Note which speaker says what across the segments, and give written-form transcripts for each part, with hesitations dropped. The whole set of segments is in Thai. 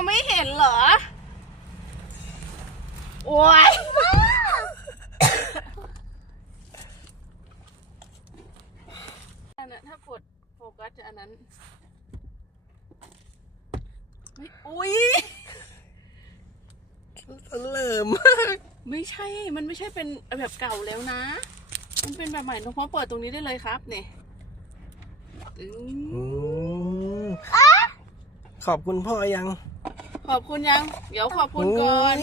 Speaker 1: ไม่เห็นเหรอโอ้ยอันนั้นถ้ากดโฟกัสจะอันนั้นอุ้ย
Speaker 2: เริ่ม
Speaker 1: ไม่ใช่ มันไม่ใช่เป็นแบบเก่าแล้วนะมันเป็นแบบใหม่น้องพ่อเปิดตรงนี้ได้เลยครับเนี่ย
Speaker 2: ขอบคุณพ่อยัง
Speaker 1: ขอบคุณยังเดี๋ยวขอบคุณก่อน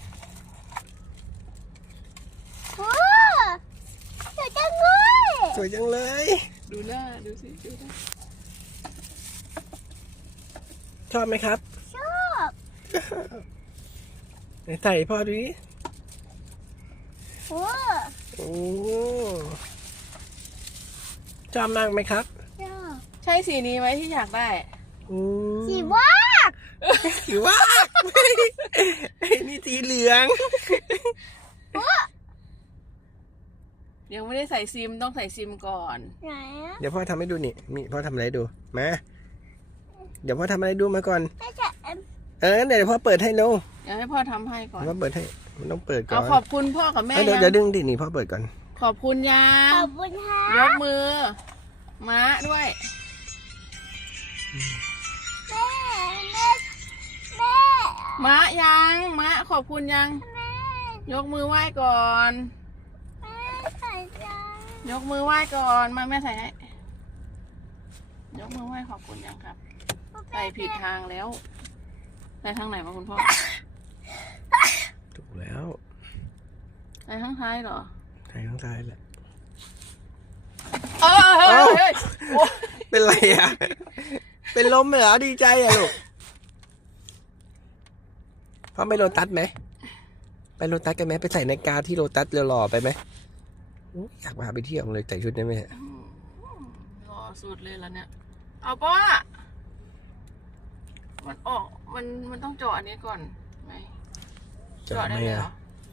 Speaker 3: สวยจังเลย
Speaker 2: สวยจังเลย
Speaker 1: ดูหน้าดูสิดูหน้า
Speaker 2: ชอบไหมครับ
Speaker 3: ชอบ
Speaker 2: ใส่พ่อดูดิโอ้ชอบมากไหมครับ
Speaker 3: ชอบ
Speaker 1: ใช่สีนี้ไหมที่อยากได้
Speaker 3: สีว่า
Speaker 2: สีว่านี่สีเหลือง
Speaker 1: ยังไม่ได้ใส่ซิมต้องใส่ซิมก่อน
Speaker 3: ไหน
Speaker 2: เดี๋ยวพ่อทำให้ดูนี่มีพ่อทำอะไรดูมาเดี๋ยวพ่อทำอะไรดูมาก่อนเดี๋ยวพ่อเปิดให้ดู
Speaker 1: เดี๋ยวให้พ่อทำให้ก่อน
Speaker 2: พ่อเปิดให้มันต้องเปิดก่อน
Speaker 1: เอาขอบคุณพ่อกับแม่
Speaker 2: เดี๋ยวดึงดินี่พ่อเปิดก่อน
Speaker 1: ขอบคุณยา
Speaker 3: ขอบคุณค่ะ
Speaker 1: ยกมือม้าด้วยม้ายังม้าขอบคุณยังยกมือไหว้ก่อนยกมือไหว้ก่อนมาแม่ใส่ให้ยกมือไหว้ขอบคุณยังครับใส่ผิดทางแล้วใส่ทางไหนมาคุณพ่อ
Speaker 2: ถูกแล้ว
Speaker 1: ใส่ข้างท้ายเหรอ
Speaker 2: ใส่ข้างซ้ายแหละ
Speaker 1: เป็น
Speaker 2: ไรอ่ะเป็นลมเหรอดีใจอ่ะลูกพ่อไปโลตัสไหมไปโลตัสกันไหมไปใส่นาฬิกาที่โลตัสหล่อๆไปไหมอยากพาไปเที่ยวเลยใส่ชุดได้ไหม
Speaker 1: รอสุดเลยแล้วเนี่ยเอาป้ามันออกมันต้องเจาะอันนี้ก่อนไหมเจาะได้เลยเหรอ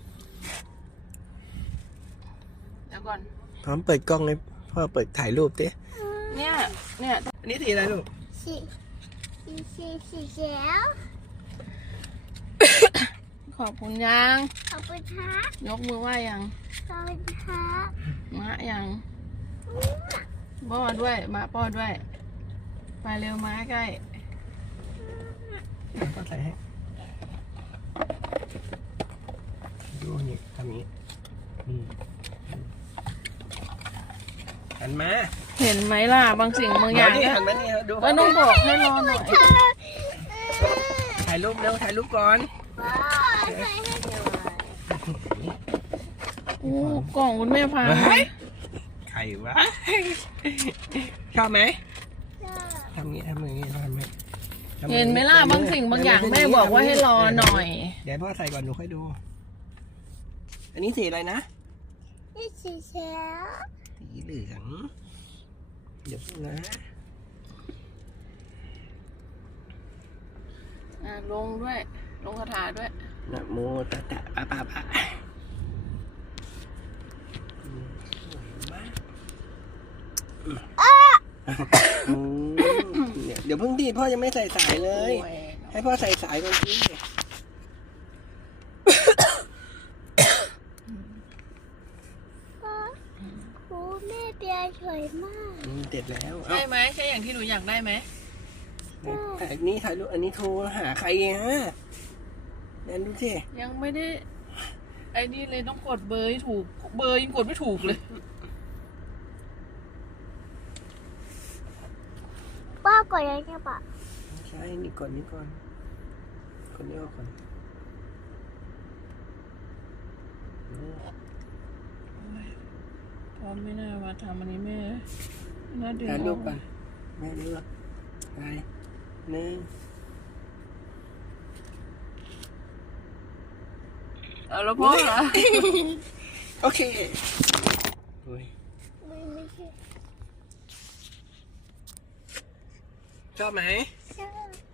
Speaker 1: เดี๋ยวก่อน
Speaker 2: พร้อมเปิดกล้องเลยพ่อเปิดถ่ายรูปดิ
Speaker 1: เนี่ย
Speaker 2: อันนี้สีอะไรลูก
Speaker 3: สีเขียว
Speaker 1: ขอบคุณยัง
Speaker 3: ขอบคุณค่ะ
Speaker 1: ยกมือไหว้ยัง
Speaker 3: ขอบคุณค่ะ
Speaker 1: มะยังป้อด้วยมะป้อด้วยไปเร็วมาใกล้
Speaker 2: ก็ใส่ให้ดูนี่ทำนี้หันมา
Speaker 1: เห็นไหมล่ะบางสิ่งบางอย่าง
Speaker 2: หันมานี่ดู
Speaker 1: ก็ต้องบอกให้รอหน่อย
Speaker 2: ถ่ายรูปเร็วถ่ายรูปก่อน
Speaker 1: โอ้กล่องคุณแม่พา
Speaker 2: ใครวะชอบไหมทำงี้ทำงี้ทำไหม
Speaker 1: เห็นไหมล่ะบางสิ่งบางอย่างแม่บอกว่าให้รอหน่อย
Speaker 2: เดี๋ยวพ่อใส่ก่อนหนูค่อยดูอันนี้สีอะไรนะ
Speaker 3: นี่สีเขียว
Speaker 2: สีเหลืองเดี๋ยวนะ
Speaker 1: ลงด้วยลงคาถาด้วย
Speaker 2: นะโมตัสสะปะปะปะเดี๋ยวเพิ่งดีพ่อยังไม่ใส่สายเลยให้พ่อใส่สายก่อนสิ
Speaker 3: โอ้แม่เปียสวยมาก
Speaker 2: เด็ดแล้ว
Speaker 1: ใช่ไหมใช่อย่างที่หนูอยากได้ไหม
Speaker 2: ถ่ายนี้ถ่ายรูปอันนี้โทรหาใครฮะนั่นดูสิ
Speaker 1: ยังไม่ได้ไอ้นี่เลยต้องกดเบอร์ให้ถูกเบอร์ยังกดไม่ถูกเลย
Speaker 3: ป้ากดยังไงปะ
Speaker 2: ใช่นี่ก่อนนี่ก่อนคนนี้ก่อน
Speaker 1: พร้อมไม่น่ามาทำอันนี้แม่น่าเดือด
Speaker 2: ถ่ายรูปก่อนแม่ดูไป1
Speaker 1: แล้วพ่อเหรอ
Speaker 2: โอเคชอบไหม
Speaker 3: ชอบ